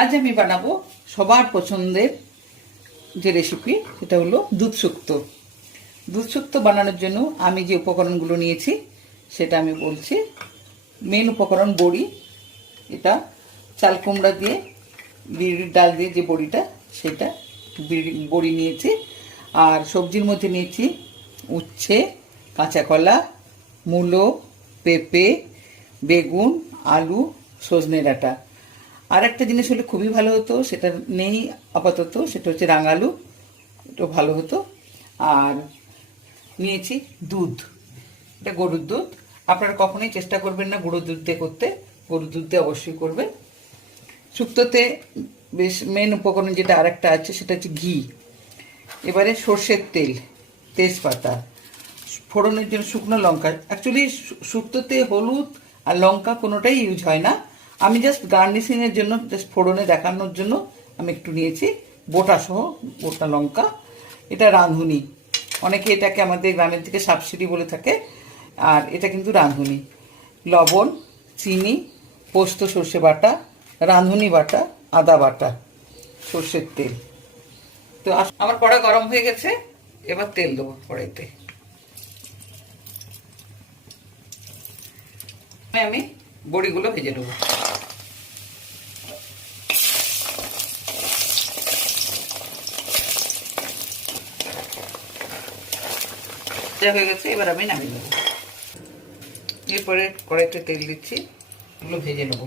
আজ আমি বানাবো সবার পছন্দের যে রেসিপি সেটা হলো দুধ শুক্তো। দুধ শুক্তো বানানোর জন্য আমি যে উপকরণগুলো নিয়েছি, সেটা আমি বলছি। মেন উপকরণ বড়ি, এটা চাল কুমড়া দিয়ে, বিড়ির ডাল দিয়ে যে বড়িটা, সেটা বিড়ি, বড়ি নিয়েছি। আর সবজির মধ্যে নিয়েছি উচ্ছে কাঁচা কলা মূলো, পেঁপে, বেগুন, আলু, সজনে ডাঁটা। আর একটা জিনিস হলে খুবই ভালো হতো, সেটা নেই আপাতত, সেটা হচ্ছে রাঙালু এটা ভালো হতো। আর নিয়েছি দুধ, এটা গরুর দুধ। আপনারা কখনোই চেষ্টা করবেন না গরুর দুধ দিয়ে করতে, গরুর দুধ দিয়ে অবশ্যই করবেন। শুক্তোতে বেশ মেন উপকরণ যেটা আরেকটা আছে, সেটা হচ্ছে ঘি। এবারে সর্ষের তেল, তেজপাতা। ফোড়নের জন্য শুকনো লঙ্কা। অ্যাকচুয়ালি শুক্তোতে হলুদ আর লঙ্কা কোনোটাই ইউজ হয় না। আমি জাস্ট গার্নিশিংয়ের জন্য জাস্ট ফোড়নে দেখানোর জন্য আমি একটু নিয়েছি। বোটা সহ, গোটা লঙ্কা। এটা রাঁধুনি। অনেকে এটাকে আমাদের গ্রামের দিকে সাবসিডি বলে থাকে, আর এটা কিন্তু রাঁধুনি। লবণ, চিনি, পোস্ত, সর্ষে বাটা, রাঁধুনি বাটা, আদা বাটা, সর্ষের তেল। তো আমার কড়া গরম হয়ে গেছে, এবার তেল দেবো কড়াইতে। আমি বড়িগুলো ভেজে নেব। ভাজা হয়ে গেছে, এবার আমি নামিয়ে নেব। এরপরে কড়াইতে তেল দিচ্ছি, এগুলো ভেজে নেব।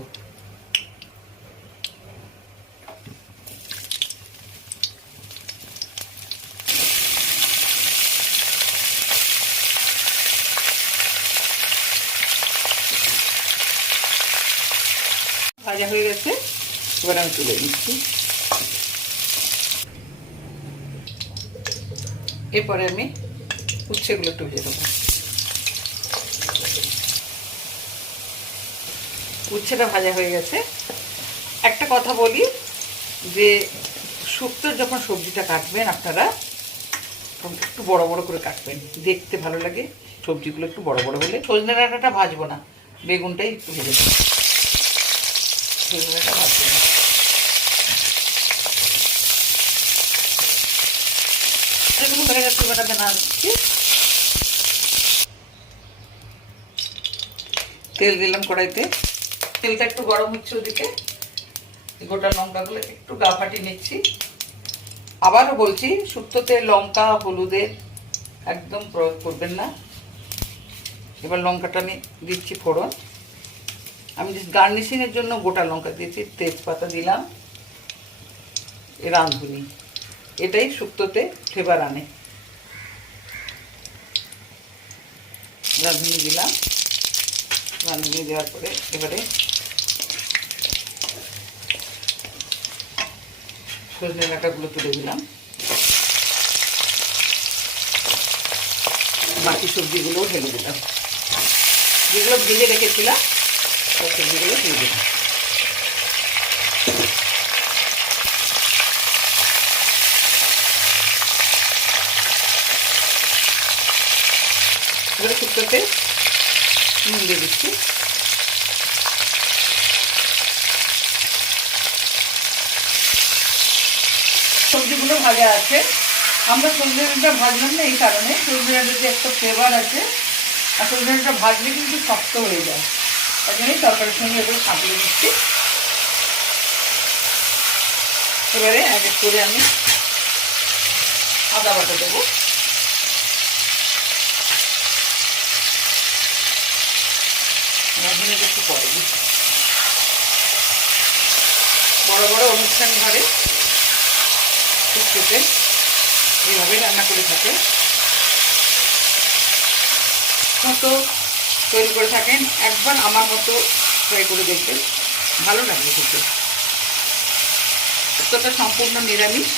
ভাজা হয়ে গেছে, এবার আমি তুলে নিচ্ছি। এরপরে আমি উচ্ছেগুলো একটু ভেজে দেবো উচ্ছেটা ভাজা হয়ে গেছে। একটা কথা বলি যে শুক্তোর যখন সবজিটা কাটবেন আপনারা একটু বড় বড় করে কাটবেন। দেখতে ভালো লাগে, সবজিগুলো একটু বড় বড় হলে। সজনে ডাঁটাটা ভাজবো না, বেগুনটাই একটু ভেজে দেবো ডাঁটা ভাজবো না। তেল দিলাম কড়াইতে। তেলটা একটু গরম হচ্ছে ওদিকে। গোটা লঙ্কাগুলো একটু গা ফাটিয়ে নিচ্ছি। আবারও বলছি, শুক্তোতে লঙ্কা হলুদের একদম প্রয়োগ করবেন না। এবার লঙ্কাটা আমি দিচ্ছি ফোড়ন। আমি গার্নিশিংয়ের জন্য গোটা লঙ্কা দিয়েছি, তেজপাতা দিলাম। রাঁধুনি। এটাই শুক্তোতে ফ্লেভার আনে। রাঁধুনি দিলাম। রাঁধুনি দেওয়ার পরে এবারে সজনে ডাঁটাগুলো তুলে দিলাম। বাকি সবজিগুলোও ঢেলে দিলাম। যেগুলো ভেজে রেখেছিলাম সেই সবজিগুলো দিয়ে দিলাম এবারে শুক্তোতে নুন দিয়ে দিচ্ছি সবজিগুলো ভাজা আছে। আমরা সবজিটা ভাজলাম না এই কারণে। সবজিটার যে একটা ফ্লেভার আছে, আর সবজিটা ভাজলে কিন্তু শক্ত হয়ে যায়। তাই জন্যই তরকারির সঙ্গে এগুলো সাঁতলে দিচ্ছি। এবারে এক এক করে আমি আদা বাটা দেবো। রাঁধুনিটা একটু দিই বড় বড় অনুষ্ঠান ঘরে শুক্তোতে এইভাবে রান্না করে থাকে। মতো তৈরি করে থাকেন, একবার আমার মতো ট্রাই করে দেখবেন। ভালো লাগবে খেতে। শুক্তোটা সম্পূর্ণ নিরামিষ।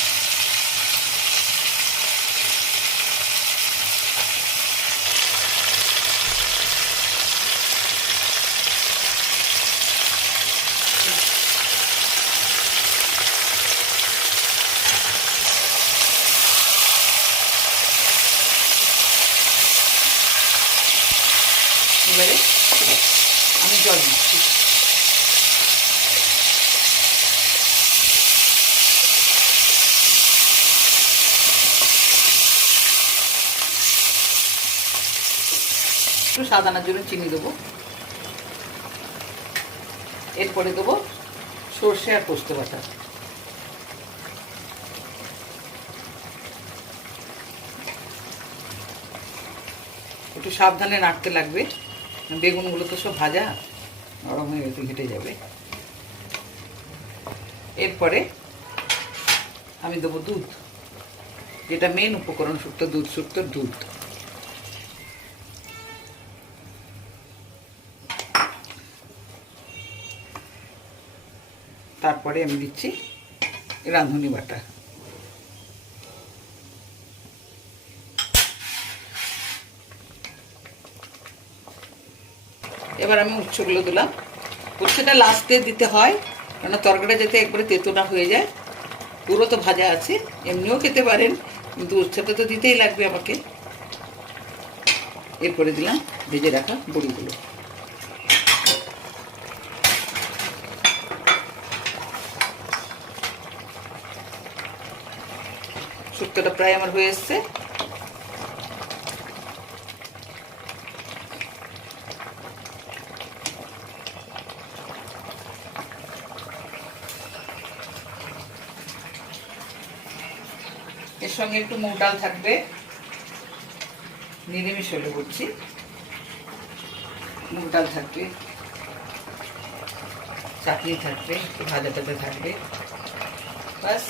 জল একটু সাদানার জন্য চিনি দেবো। এরপরে দেবো সর্ষে আর পোস্ত বাটা। একটু সাবধানে নাড়তে লাগবে। বেগুনগুলো তো সব ভাজা। নরম হয়ে গেছে, ঘেটে যাবে। এরপরে আমি দেবো দুধ, যেটা মেন উপকরণ শুক্তো দুধ শুক্তোর দুধ। তারপরে আমি দিচ্ছি রাঁধুনি বাটা। এবার আমি উচ্ছগুলো দিলাম। উচ্ছেটা লাস্টে দিতে হয় কেন তরকারিটা যাতে একবারে তেতো না হয়ে যায়। পুরো তো ভাজা আছে, এমনিও খেতে পারেন, কিন্তু উচ্ছেটা তো দিতেই লাগবে আমাকে। এরপরে দিলাম ভেজে রাখা বড়িগুলো। শুক্তোটা প্রায় আমার হয়ে এসছে। এর সঙ্গে একটু মুগ ডাল থাকবে। নিরামিষ হলে বলছি। মুগ ডাল থাকবে। চাটনি থাকবে, একটু ভাজা টাজা থাকবে। বাস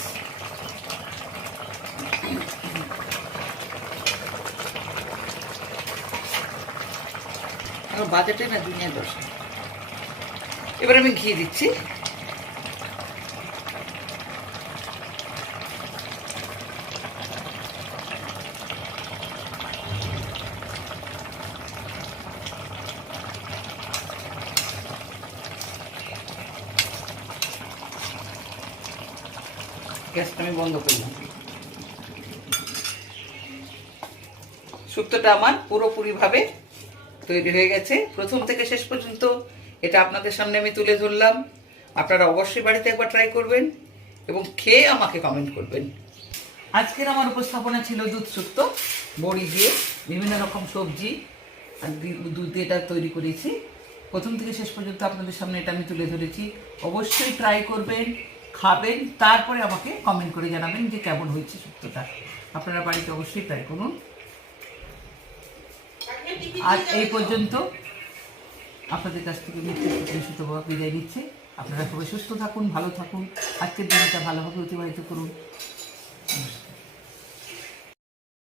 বাজেটে না দুনিয়া দশ। এবার আমি ঘি দিচ্ছি। গ্যাসটা আমি বন্ধ করলাম শুক্তোটা আমার পুরোপুরিভাবে তৈরি হয়ে গেছে। প্রথম থেকে শেষ পর্যন্ত এটা আপনাদের সামনে আমি তুলে ধরলাম। আপনারা অবশ্যই বাড়িতে একবার ট্রাই করবেন এবং খেয়ে আমাকে কমেন্ট করবেন। আজকের আমার উপস্থাপনা ছিল দুধ শুক্তো বড়ি দিয়ে বিভিন্ন রকম সবজি দুধ দিয়ে এটা তৈরি করেছি। প্রথম থেকে শেষ পর্যন্ত আপনাদের সামনে এটা আমি তুলে ধরেছি। অবশ্যই ট্রাই করবেন। খাবেন, তারপরে আমাকে কমেন্ট করে জানাবেন যে কেমন হয়েছে শুক্তোটা আপনারা বাড়িতে অবশ্যই ট্রাই করুন। আর এই পর্যন্ত আপনাদের কাছ থেকে সুতোভাবে বিদায় নিচ্ছে। আপনারা সবাই সুস্থ থাকুন, ভালো থাকুন। আজকের দিনটা ভালোভাবে অতিবাহিত করুন।